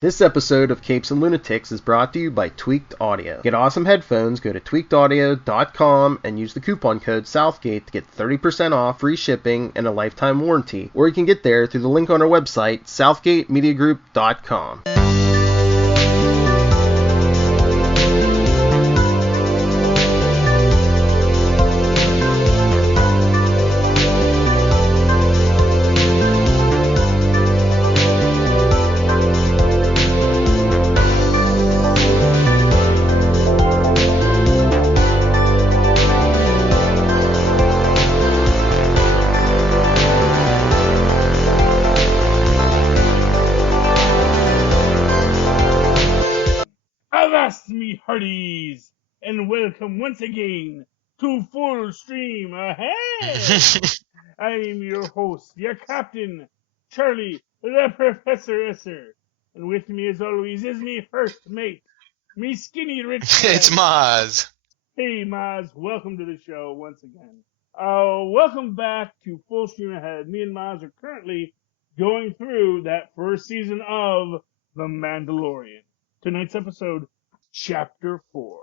This episode of Capes and Lunatics is brought to you by Tweaked Audio. Get awesome headphones, go to tweakedaudio.com and use the coupon code Southgate to get 30% off, free shipping, and a lifetime warranty. Or you can get there through the link on our website, southgatemediagroup.com. Me hearties, and welcome once again to Full Stream Ahead. I am your host, your captain, Charlie, the Professor Esser, and with me as always is me first mate, me skinny rich friend. It's Mozz. Hey Mozz, welcome to the show once again. Welcome back to Full Stream Ahead. Me and Mozz are currently going through that first season of The Mandalorian. Tonight's episode, Chapter 4,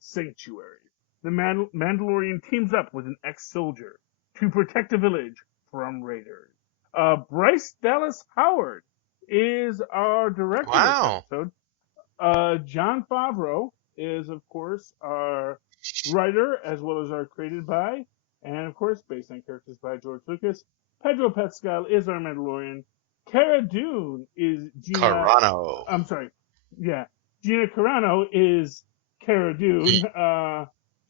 Sanctuary. The Mandalorian teams up with an ex-soldier to protect a village from raiders. Bryce Dallas Howard is our director of this episode. Jon Favreau is, of course, our writer, as well as our created by, and, of course, based on characters by George Lucas. Pedro Pascal is our Mandalorian. Cara Dune is Gina... Carano. I'm sorry. Yeah. Gina Carano is Cara Dune.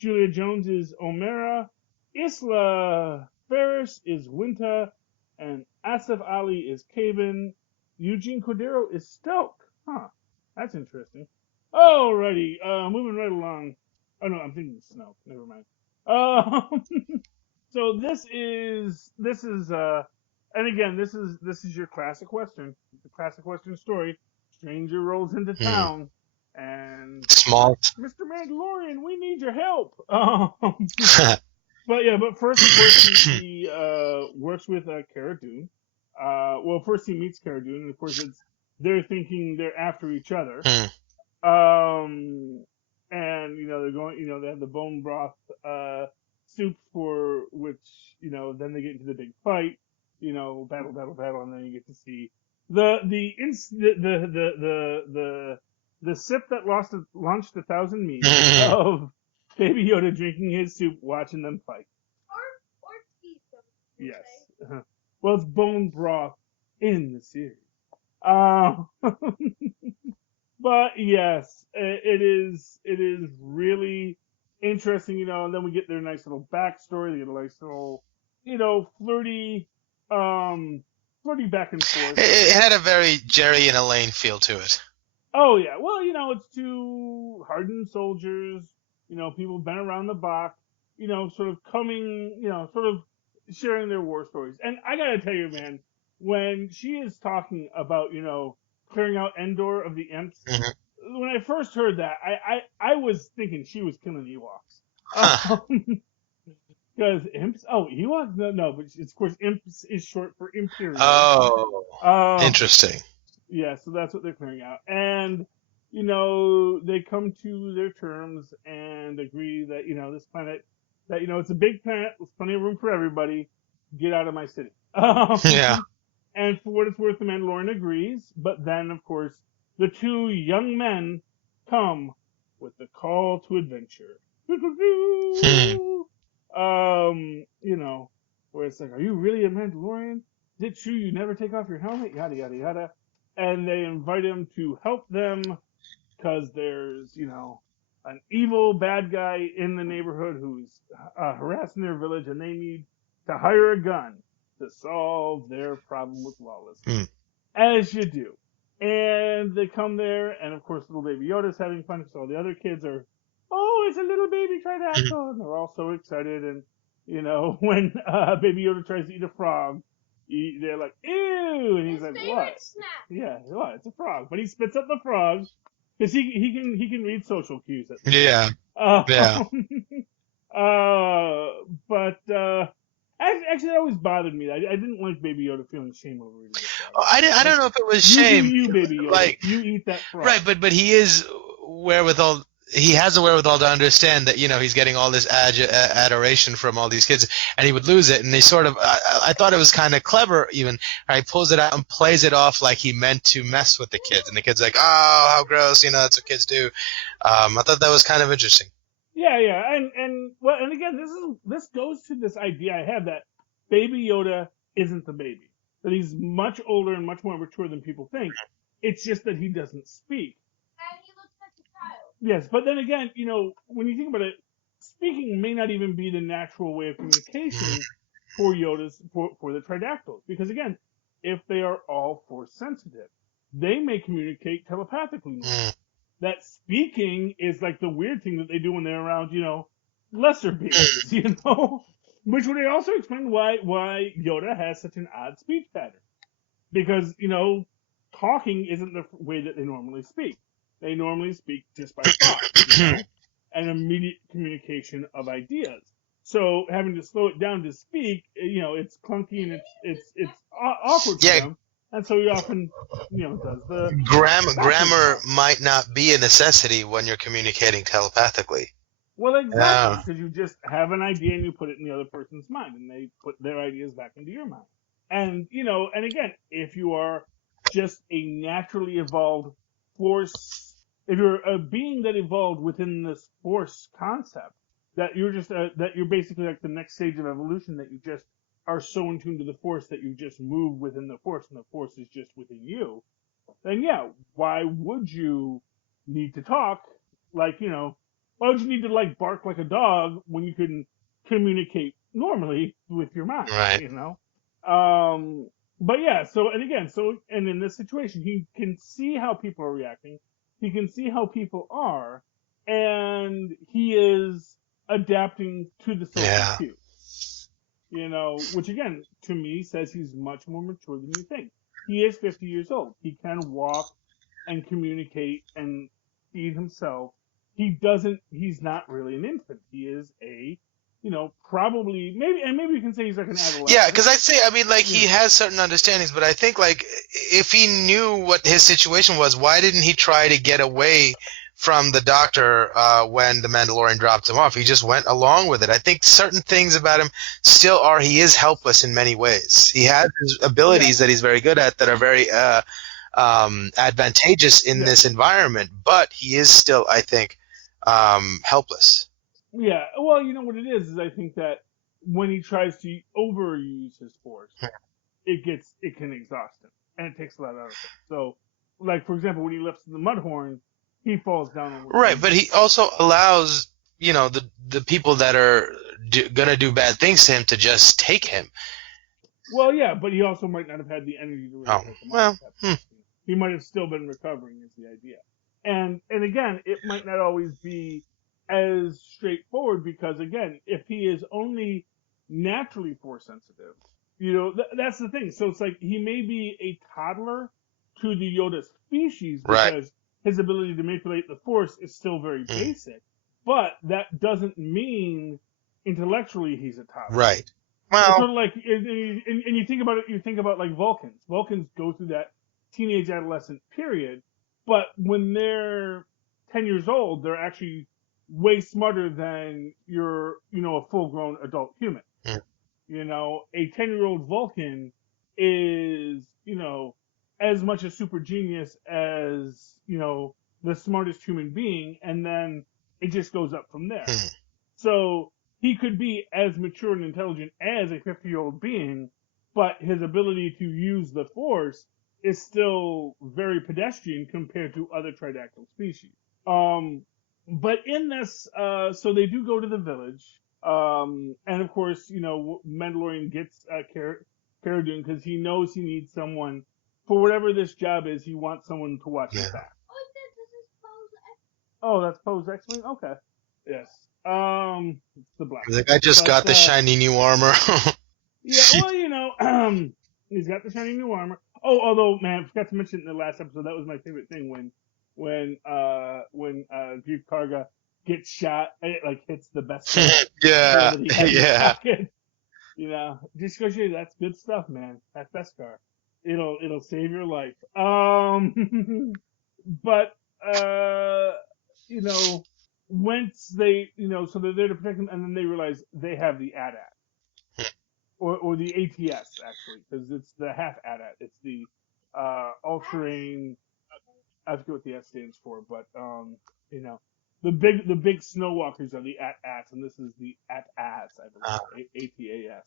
Julia Jones is Omera. Isla Ferris is Winta. And Asif Ali is Caven. Eugene Cordero is Stoke. Huh. That's interesting. Alrighty. Moving right along. Oh, no, I'm thinking Snoke. Never mind. So this is, and again, this is your classic Western. The classic Western story. Stranger rolls into town. And Small. Mr. Mandalorian, we need your help. But first, of course, he works with Cara Dune. First he meets Cara Dune, and of course they're thinking they're after each other. And they're going, they have the bone broth soup for which, then they get into the big fight. Battle, and then you get to see the sip that launched 1,000 memes of Baby Yoda drinking his soup, watching them fight. Or tea, yes. Well, it's bone broth in the series. But yes, it is really interesting, and then we get their nice little backstory. They get a nice little, flirty back and forth. It had a very Jerry and Elaine feel to it. Oh, yeah. Well, it's two hardened soldiers, people been around the block, sort of coming, sort of sharing their war stories. And I gotta tell you, man, when she is talking about, clearing out Endor of the Imps, when I first heard that, I was thinking she was killing Ewoks. Because Imps? Oh, Ewoks? No, but it's, of course, Imps is short for Imperial. Oh, interesting. Yeah, so that's what they're clearing out. And, they come to their terms and agree that, this planet, that, it's a big planet, there's plenty of room for everybody, get out of my city. Yeah. And for what it's worth, the Mandalorian agrees, but then, of course, the two young men come with the call to adventure. Where it's like, are you really a Mandalorian? Is it true you never take off your helmet? Yada, yada, yada. And they invite him to help them because there's, an evil bad guy in the neighborhood who's harassing their village, and they need to hire a gun to solve their problem with lawlessness. As you do. And they come there, and of course little baby Yoda's having fun because all the other kids are, oh, it's a little baby pterodactyl, and they're all so excited. And, when baby Yoda tries to eat a frog, they're like, ew, and he's like, what? Snack. Yeah, what? It's a frog. But he spits up the frog, because he can read social cues. Yeah. Yeah. Actually, that always bothered me. I didn't like Baby Yoda feeling shame over eating the frog. I don't know if it was You shame. do you, Baby Yoda. Like, you eat that frog. right, but he is wherewithal. He has the wherewithal to understand that, he's getting all this adoration from all these kids, and he would lose it. And they sort of, I thought it was kind of clever even. He pulls it out and plays it off like he meant to mess with the kids. And the kid's like, oh, how gross, that's what kids do. I thought that was kind of interesting. Yeah. And again, this goes to this idea I have that Baby Yoda isn't the baby. That he's much older and much more mature than people think. It's just that he doesn't speak. And he looks like a child. Yes, but then again, when you think about it, speaking may not even be the natural way of communication for Yoda's for the Tridactyls. Because again, if they are all force sensitive, they may communicate telepathically now. That speaking is like the weird thing that they do when they're around, lesser beings, Which would also explain why Yoda has such an odd speech pattern. Because, talking isn't the way that they normally speak. They normally speak just by thought, and immediate communication of ideas. So having to slow it down to speak, it's clunky and it's awkward for them. And so he often, does the grammar might not be a necessity when you're communicating telepathically. Well, exactly, because you just have an idea and you put it in the other person's mind, and they put their ideas back into your mind. And and again, if you are just a naturally evolved force, if you're a being that evolved within this force concept, that you're just that you're basically like the next stage of evolution, that you just are so in tune to the force that you just move within the force, and the force is just within you, then yeah, why would you need to talk? Like, why would you need to like bark like a dog when you can communicate normally with your mind? Right. But yeah, and in this situation, he can see how people are reacting. He can see how people are, and he is adapting to the social cues. Which again, to me, says he's much more mature than you think. He is 50 years old. He can walk and communicate and feed himself. He's not really an infant. He is a, probably, maybe you can say he's like an adolescent. Yeah, because he has certain understandings, but I think, if he knew what his situation was, why didn't he try to get away from the doctor when the Mandalorian dropped him off? He just went along with it. I think certain things about him still are, he is helpless in many ways. He has his abilities that he's very good at that are very advantageous in this environment, but he is still, I think, helpless. Yeah, well, what it is I think that when he tries to overuse his force, it can exhaust him, and it takes a lot out of him. So, like, for example, when he lifts the Mudhorn, he falls down. Right, but he also allows, the people that are going to do bad things to him to just take him. Well, yeah, but he also might not have had the energy to really take him off. He might have still been recovering, is the idea. And again, it might not always be as straightforward because, again, if he is only naturally force sensitive, that's the thing. So it's like he may be a toddler to the Yoda species because his ability to manipulate the force is still very basic, but that doesn't mean intellectually he's a toddler. Right. Well, sort of like, and you think about it, you think about like Vulcans. Vulcans go through that teenage adolescent period, but when they're 10 years old, they're actually way smarter than your, a full-grown adult human. A 10-year-old Vulcan is, as much a super genius as, the smartest human being, and then it just goes up from there. So he could be as mature and intelligent as a 50-year-old being, but his ability to use the Force is still very pedestrian compared to other tridactyl species. But in this, so they do go to the village, and of course, Mandalorian gets Cara Dune because he knows he needs someone for whatever this job is. He wants someone to watch his back. Oh, that's Poe's X-Wing? Okay. Yes. It's the black. Like, I just got the shiny new armor. Yeah, well, he's got the shiny new armor. Oh, although, man, I forgot to mention in the last episode, that was my favorite thing when Greef Karga gets shot and it, hits the best. Yeah. You know, just goes to show you that's good stuff, man. That Beskar. It'll save your life. But you know, once they, so they're there to protect them, and then they realize they have the AT-AT, or the ATS actually, because it's the half AT-AT. It's the all-terrain. I forget what the S stands for, but you know, the big snow walkers are the AT-ATs, and this is the AT-AS, I believe, ATAS.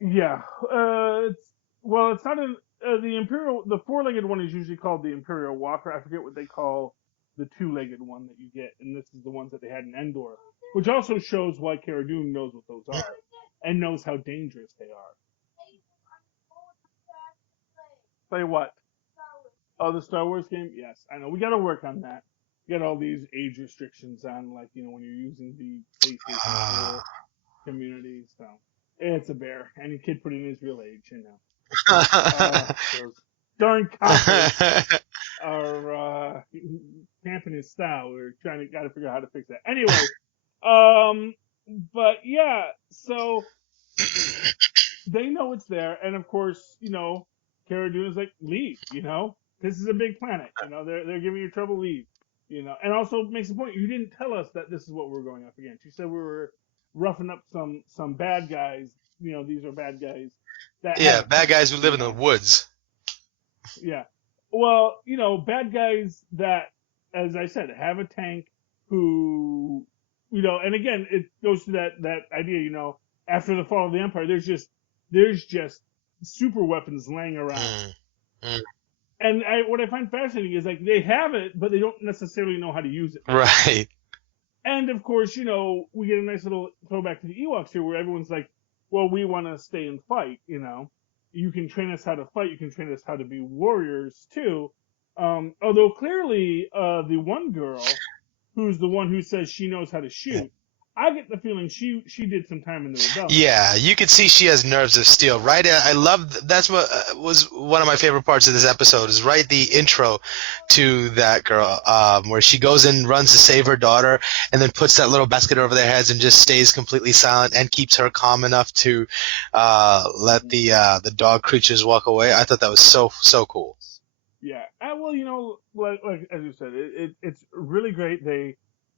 Yeah, it's not the Imperial. The four-legged one is usually called the Imperial Walker. I forget what they call the two-legged one that you get, and this is the ones that they had in Endor, which also shows why Cara Dune knows what those are and knows how dangerous they are. Play what? Oh, the Star Wars game? Yes, I know. We got to work on that. We got all these age restrictions on, like, when you're using the PlayStation 4 community, so it's a bear. Any kid put in his real age, those darn coppers are camping his style. We're got to figure out how to fix that. Anyway, but yeah, so they know it's there, and of course, Cara Dune is like, leave, this is a big planet, they're giving you trouble, leave, and also makes the point, you didn't tell us that this is what we're going up against. You said we were roughing up some bad guys, these are bad guys. Bad guys who live in the woods. Yeah. Well, bad guys that, as I said, have a tank who, and again, it goes to that idea, after the fall of the Empire, there's just super weapons laying around. And what I find fascinating is, like, they have it, but they don't necessarily know how to use it. Right. And, of course, we get a nice little throwback to the Ewoks here where everyone's like, well, we want to stay and fight, You can train us how to fight. You can train us how to be warriors, too. Although, clearly, the one girl, who's the one who says she knows how to shoot, I get the feeling she did some time in the rebellion. Yeah, you could see she has nerves of steel. Right, I love that's what was one of my favorite parts of this episode is right the intro to that girl, where she goes and runs to save her daughter, and then puts that little basket over their heads and just stays completely silent and keeps her calm enough to let the dog creatures walk away. I thought that was so cool. Yeah, well, like as you said, it's really great.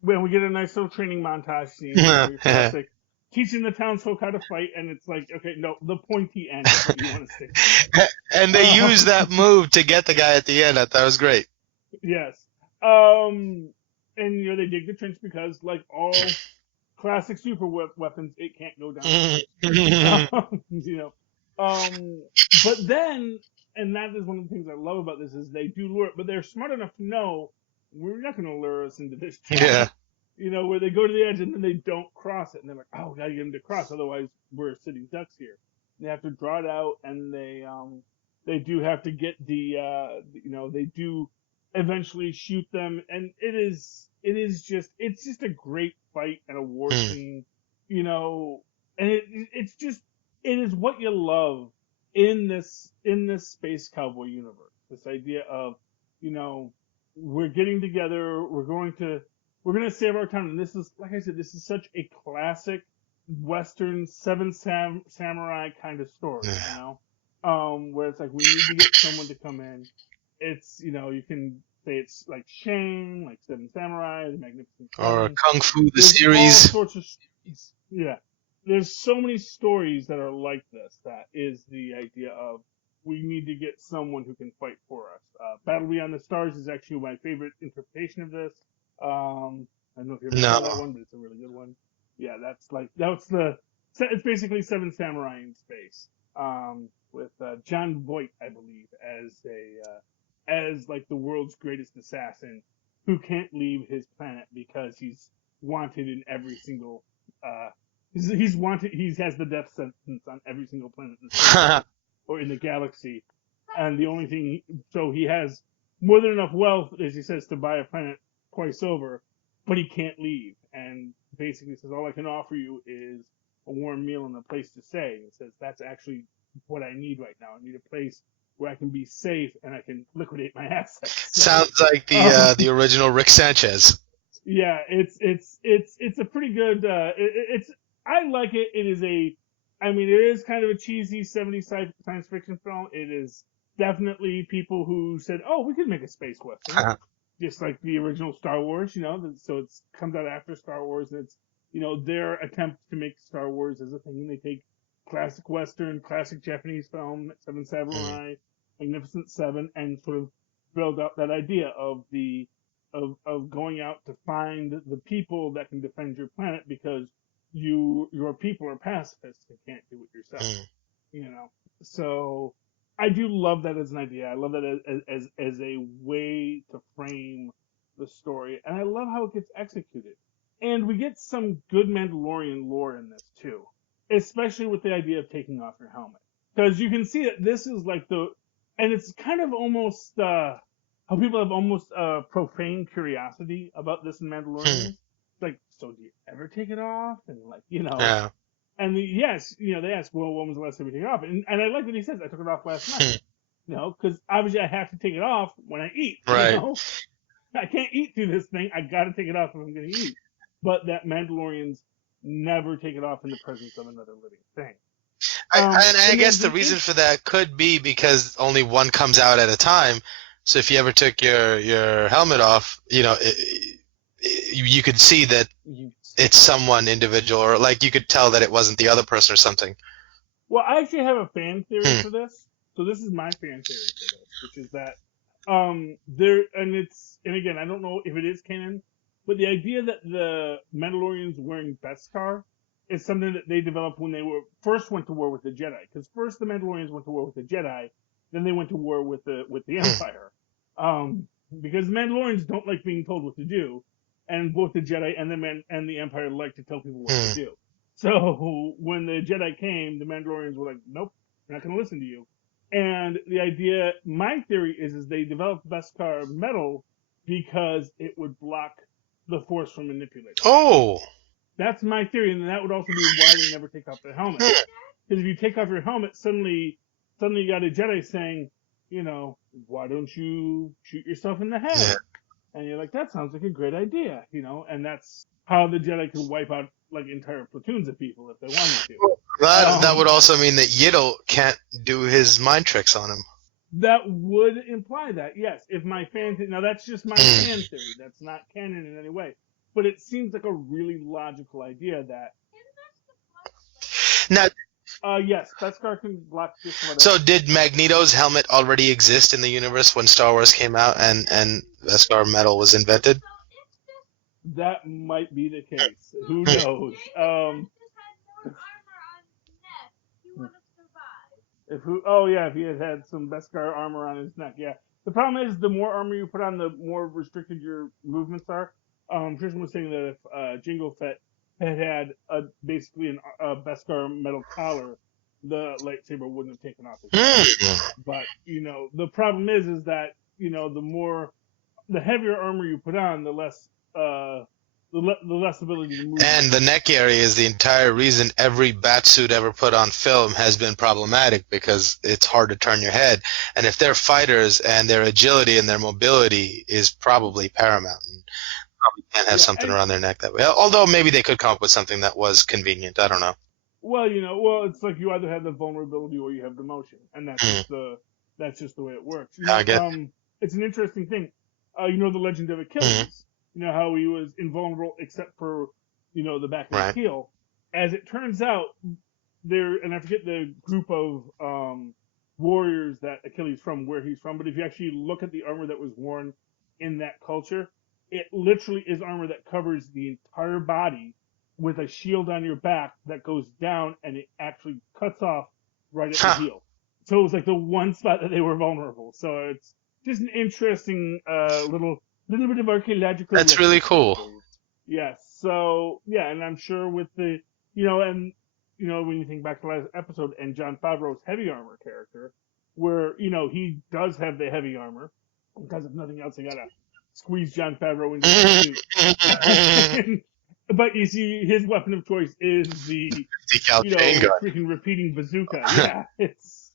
When we get a nice little training montage scene, classic, teaching the townsfolk how to fight, and it's like, okay, no, the pointy end is what you want to stick. And they use that move to get the guy at the end. I thought it was great. Yes. And, they dig the trench because, like all classic super weapons, it can't go down. But then, and that is one of the things I love about this, is they do lure it, but they're smart enough to know we're not going to lure us into this trap. Yeah. Where they go to the edge and then they don't cross it. And they're like, oh, we got to get them to cross. Otherwise, we're sitting ducks here. They have to draw it out, and they do have to get they do eventually shoot them. And it's just a great fight and a war scene, and it is what you love in this space cowboy universe. This idea of, we're getting together, we're going to save our town. And this is, like I said, this is such a classic Western Seven Samurai kind of story, where it's like, we need to get someone to come in. It's, you can say it's like Shang, like Seven Samurai, The Magnificent Seven. Or Kung Fu, the There's series. All sorts of, yeah. There's so many stories that are like this. That is the idea of, we need to get someone who can fight for us. Battle Beyond the Stars is actually my favorite interpretation of this. I don't know if you ever saw that one, but it's a really good one. Yeah, it's basically Seven Samurai in space, with John Voight, I believe, as like the world's greatest assassin who can't leave his planet because he's wanted in every single. He's wanted. He has the death sentence on every single planet in space. Or in the galaxy, and the only thing, so he has more than enough wealth, as he says, to buy a planet twice over, but he can't leave, and basically says, all I can offer you is a warm meal and a place to stay. He says, that's actually what I need right now. I need a place where I can be safe and I can liquidate my assets. Sounds like the original Rick Sanchez. Yeah, it's a pretty good, I like it. It is kind of a cheesy 70s science fiction film. It is definitely people who said, oh, we could make a space western. Just like the original Star Wars, so it comes out after Star Wars, and it's, their attempt to make Star Wars as a thing, and they take classic Western, classic Japanese film, Seven Samurai, Magnificent Seven, and sort of build up that idea of of going out to find the people that can defend your planet because your people are pacifists and can't do it yourself. So I do love that as an idea. I love that as a way to frame the story, and I love how it gets executed. And we get some good Mandalorian lore in this too, especially with the idea of taking off your helmet, because you can see that this is like and it's kind of almost how people have almost profane curiosity about this in Mandalorian. Like, so do you ever take it off? And like, Yeah. and yes, they ask, well, when was the last time you took it off? And I like what he says, I took it off last night. Because obviously I have to take it off when I eat. Right. I can't eat through this thing. I got to take it off if I'm going to eat. But that Mandalorians never take it off in the presence of another living thing. I guess the reason for that could be because only one comes out at a time. So if you ever took your helmet off, you could see that it's someone individual, or like you could tell that it wasn't the other person or something. Well, I actually have a fan theory for this. So this is my fan theory for this, which is that and again, I don't know if it is canon, but the idea that the Mandalorians wearing Beskar is something that they developed when they first went to war with the Jedi. Because first the Mandalorians went to war with the Jedi, then they went to war with the Empire. Because the Mandalorians don't like being told what to do, and both the Jedi and the Empire like to tell people what to do. So when the Jedi came, the Mandalorians were like, nope, we're not going to listen to you. And the idea, my theory is they developed Beskar metal because it would block the Force from manipulating. Oh! That's my theory, and that would also be why they never take off their helmet. Because if you take off your helmet, suddenly you got a Jedi saying, why don't you shoot yourself in the head? Yeah. And you're like, that sounds like a great idea, and that's how the Jedi could wipe out like entire platoons of people if they wanted to. That would also mean that Yiddle can't do his mind tricks on him. That would imply that, yes. If my fan theory, now that's just my fan theory. That's not canon in any way. But it seems like a really logical idea that. Now, yes, Beskar can block just whatever. So did Magneto's helmet already exist in the universe when Star Wars came out and Beskar metal was invented? That might be the case. Who knows? If he had some Beskar armor on his neck, yeah. The problem is the more armor you put on, the more restricted your movements are. Tristan was saying that if Jango Fett had basically a Beskar metal collar, the lightsaber wouldn't have taken off his head. But, the problem is that, the heavier armor you put on, the less ability to move. And the neck area is the entire reason every batsuit ever put on film has been problematic, because it's hard to turn your head. And if they're fighters, and their agility and their mobility is probably paramount, and probably can't have something around their neck that way. Although maybe they could come up with something that was convenient. I don't know. Well, it's like you either have the vulnerability or you have the motion, and that's just the way it works. I get. It's an interesting thing. The legend of Achilles. How he was invulnerable except for, the back of his heel. As it turns out, and I forget the group of warriors that Achilles where he's from, but if you actually look at the armor that was worn in that culture, it literally is armor that covers the entire body with a shield on your back that goes down, and it actually cuts off right at the heel. So it was like the one spot that they were vulnerable. So it's just an interesting little bit of archaeological. That's really cool. Yes. So yeah, and I'm sure with the when you think back to the last episode and Jon Favreau's heavy armor character, where he does have the heavy armor, because if nothing else, they gotta squeeze Jon Favreau into the suit. But you see, his weapon of choice is the freaking repeating bazooka. Yeah, it's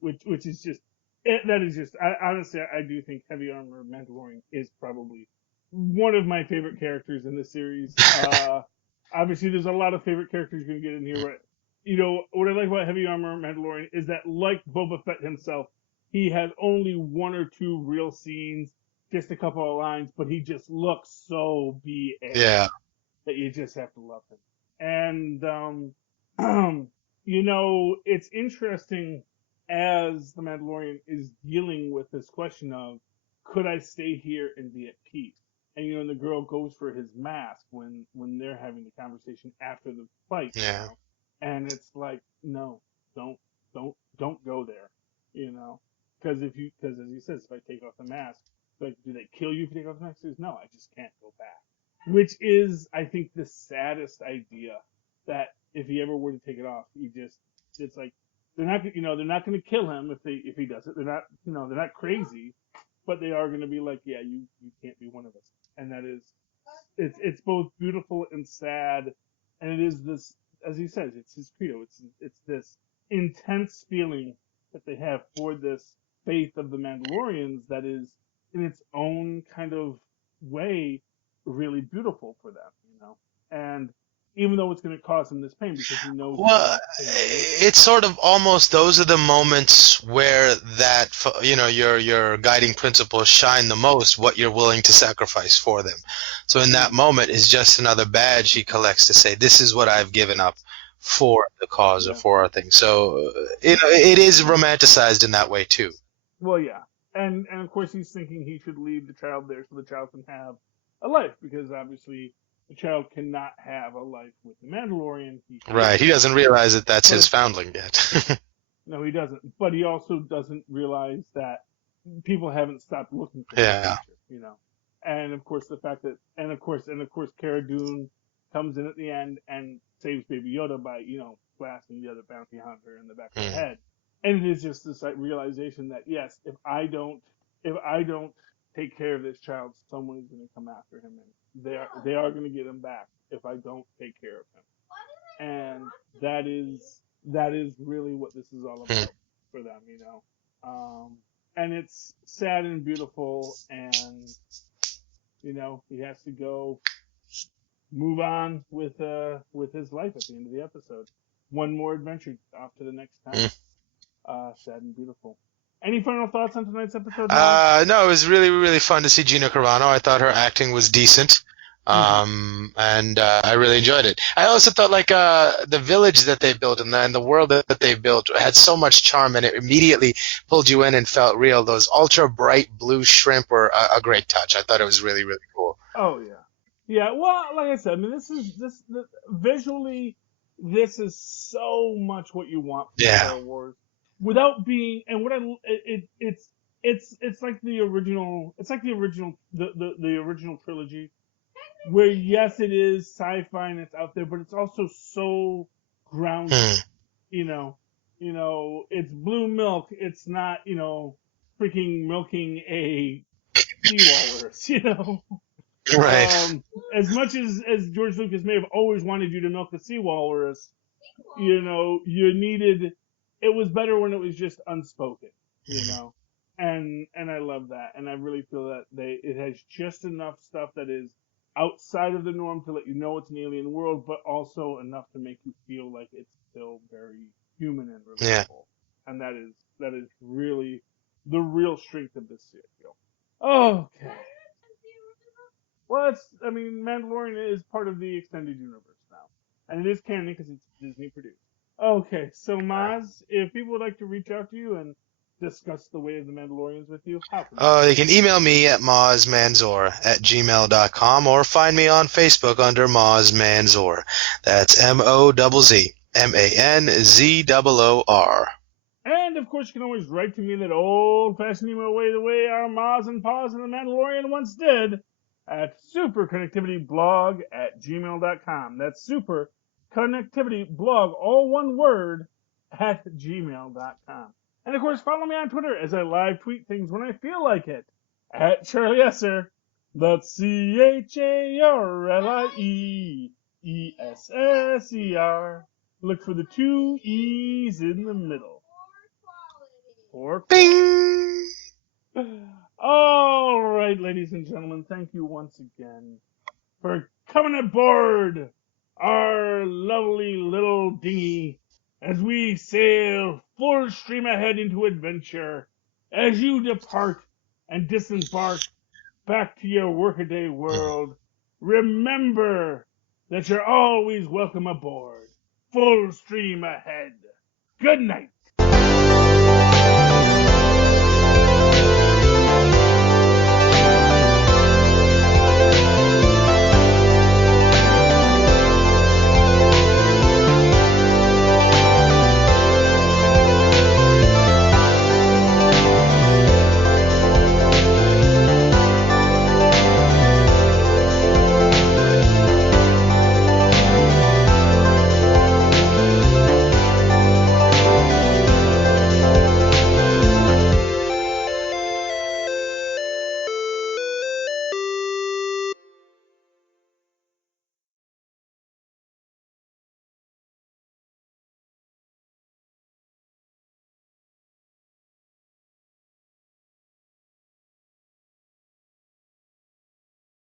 which is just. That is just, honestly, I do think Heavy Armor Mandalorian is probably one of my favorite characters in the series. obviously there's a lot of favorite characters you're gonna get in here. But, what I like about Heavy Armor Mandalorian is that, like Boba Fett himself, he has only one or two real scenes, just a couple of lines, but he just looks so BA Yeah. that you just have to love him. And it's interesting as the Mandalorian is dealing with this question of, could I stay here and be at peace? And the girl goes for his mask when they're having the conversation after the fight. Yeah. And it's like, no, don't go there. Because as he says, if I take off the mask, like, do they kill you if you take off the mask? He says, no, I just can't go back. Which is, I think, the saddest idea, that if he ever were to take it off, it's like, they're not going to kill him if he does it. They're not crazy, but they are going to be like, yeah, you can't be one of us. And that is, it's both beautiful and sad, and it is this, as he says, it's his credo. It's this intense feeling that they have for this faith of the Mandalorians that is, in its own kind of way, really beautiful for them. And even though it's going to cause him this pain, because he knows. Well, it's sort of almost, those are the moments where that, your guiding principles shine the most, what you're willing to sacrifice for them. So in that moment is just another badge he collects to say, this is what I've given up for the cause or for our thing. So, it is romanticized in that way too. Well, yeah. And of course he's thinking he should leave the child there so the child can have a life, because obviously the child cannot have a life with the Mandalorian. Right. He doesn't realize that that's his foundling yet. No, he doesn't. But he also doesn't realize that people haven't stopped looking for his future, And of course the fact that, and of course Cara Dune comes in at the end and saves Baby Yoda by, blasting the other bounty hunter in the back of the head. And it is just this realization that, yes, if I don't take care of this child, someone is going to come after him, and they are going to get him back if I don't take care of him. And that is really what this is all about for them, And it's sad and beautiful, and he has to go move on with his life at the end of the episode. One more adventure off to the next time. Sad and beautiful. Any final thoughts on tonight's episode? No, it was really, really fun to see Gina Carano. I thought her acting was decent. And I really enjoyed it. I also thought the village that they built and the world that they built had so much charm, and it immediately pulled you in and felt real. Those ultra bright blue shrimp were a great touch. I thought it was really, really cool. Oh yeah, yeah. Well, like I said, I mean, visually, this is so much what you want from Star Wars, without being, and what it's like the original. It's like the original trilogy, where yes, it is sci-fi and it's out there, but it's also so grounded. It's blue milk. It's not, freaking milking a sea walrus. Right. As much as George Lucas may have always wanted you to milk a sea walrus, you needed. It was better when it was just unspoken. And I love that, and I really feel that it has just enough stuff that is outside of the norm to let you know it's an alien world, but also enough to make you feel like it's still very human and relatable. Yeah. And that is really the real strength of this serial. Okay. Well, Mandalorian is part of the extended universe now, and it is canon because it's Disney produced. Okay, so Mozz, if people would like to reach out to you and discuss the way of the Mandalorians with you, how can they can email me at mozzmanzoor@gmail.com, or find me on Facebook under Mozz Manzoor. That's MOZZMANZOOR. And of course, you can always write to me that old-fashioned email way, the way our Mozz and Paz and the Mandalorian once did, at superconnectivityblog@gmail.com. That's superconnectivityblog, all one word, @gmail.com. And of course, follow me on Twitter as I live tweet things when I feel like it, @Charlie Esser. That's CHARLIEESSER. Look for the 2 E's in the middle. Or Bing! All right, ladies and gentlemen, thank you once again for coming aboard our lovely little dinghy as we sail full stream ahead into adventure. As you depart and disembark back to your workaday world, remember that you're always welcome aboard. Full stream ahead. Good night.